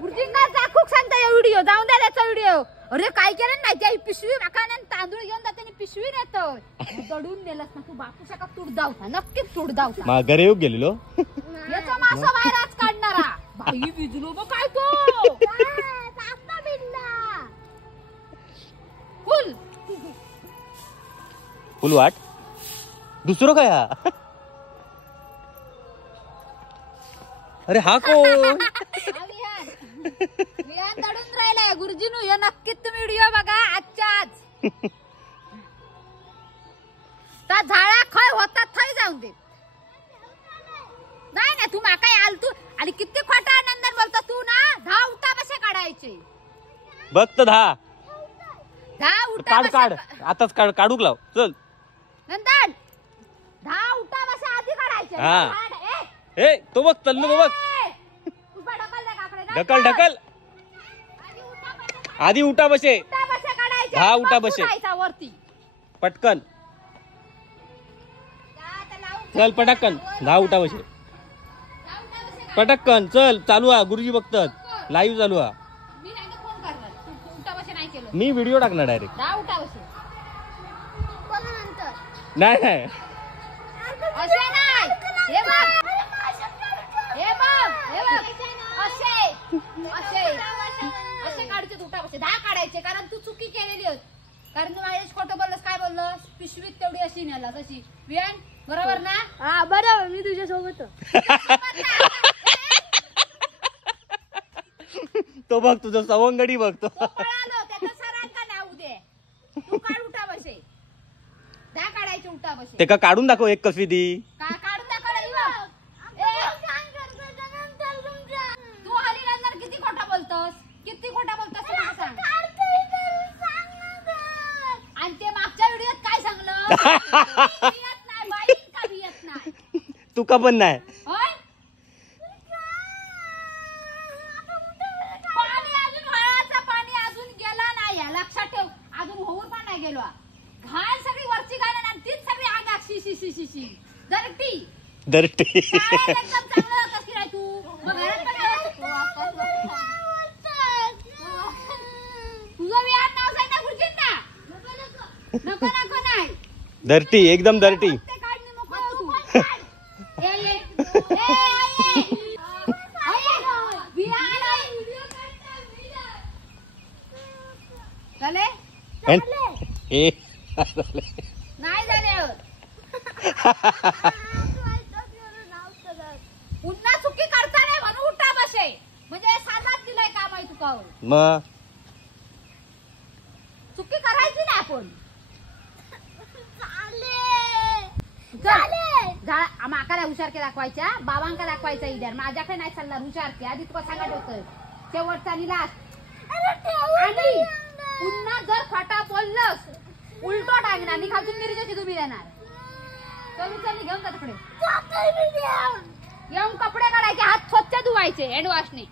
गुरुजींना दाखवूक सांगता व्हिडिओ जाऊन द्या त्याचा व्हिडिओ. अरे काय केलं नाही त्या पिशवी माकाने तांदूळ घेऊन जाते आणि पिशवी नेतो दडून नेलस ना तू बापू शका तुड दावता नक्कीच तुड दावता माघारी येऊ गेलेलो याचा मासा बाहेर आज काढणारा बाई विजलो बघ काय तो सापा बिंदा फुल फुल वाट दुसरं काय हा अरे हा कोण विहान दडून राहिलाय गुरुजीनू हे नक्कीच तुम्ही व्हिडिओ बघा आजच्या आज त्या झाडा खय होता थय जाऊन दे नाही ना तू माका आल तू आणि किती खोटा नंदन बोलतो तू ना 10 उठा बसे काढायचे बघ तर 10 उठा काढ आताच काढूक लाव चल नंदन 10 उठा बसे आधी काढायचे ए तो बघ चल्लू बघ ढकल ढकल आधी उठा बसे 10 उठा बसे वरती पटकन चल पटकन 10 उठा बसे पटकन चल चालू हा गुरुजी बघतात लाईव्ह चालू हा मी व्हिडिओ टाकणार डायरेक्ट नाही नाही काढायचे कारण तू चुकी केलेली होत कारण तू माझ्याशी खोटं बोललस काय बोललस पिशवीत तेवढी अशी नेला तशी विहान बरोबर ना हा बरोबर मी तुझ्या सोबत तो बघ तुझं सवंगडी बघतो सरांका नाव दे तू काढ उठा बसे 10 काढायचे उठा बसे ते का काढून दाखव एक कशी ती काढून दाखव तू हली नंतर किती खोटा बोलतोस किती खोटा बोलतोस सांग आणि ते मागच्या व्हिडिओत काय सांगलं तुका पण नाही पाणी अजून हळाचं पाणी अजून गेला नाही लक्षात ठेव अजून होऊन पण नाही गेलो घाण सगळी वरची घाण आणि तीच सगळी अंगात शी शी शी शी शी दरटी एकदम चांगलं कशी राह तू मग घरात पण तुझं विहान नाव सांग ना गुरुजींना नको नको नाही धरती एकदम धरती नाही झाल्यावर पुन्हा चुकी करता नाही म्हणून उठा बसे म्हणजे साधाच दिलाय काम आहे तुका मग चुकी करायची ना आपण माकाला हुशार के दाखवायच्या बाबांका दाखवायचा इडर माझ्याकडे नाही चालणार हुशार के आधी तुका सांगत होतं शेवटचा आणि लास्ट आणि पुन्हा जर खोटा बोललस उलटो टाकणार आणि खालून मिरच्याची तुम्ही देणार कमी घेऊन जा तिकडे येऊन कपडे काढायचे हात स्वच्छ धुवायचे हँड वॉशने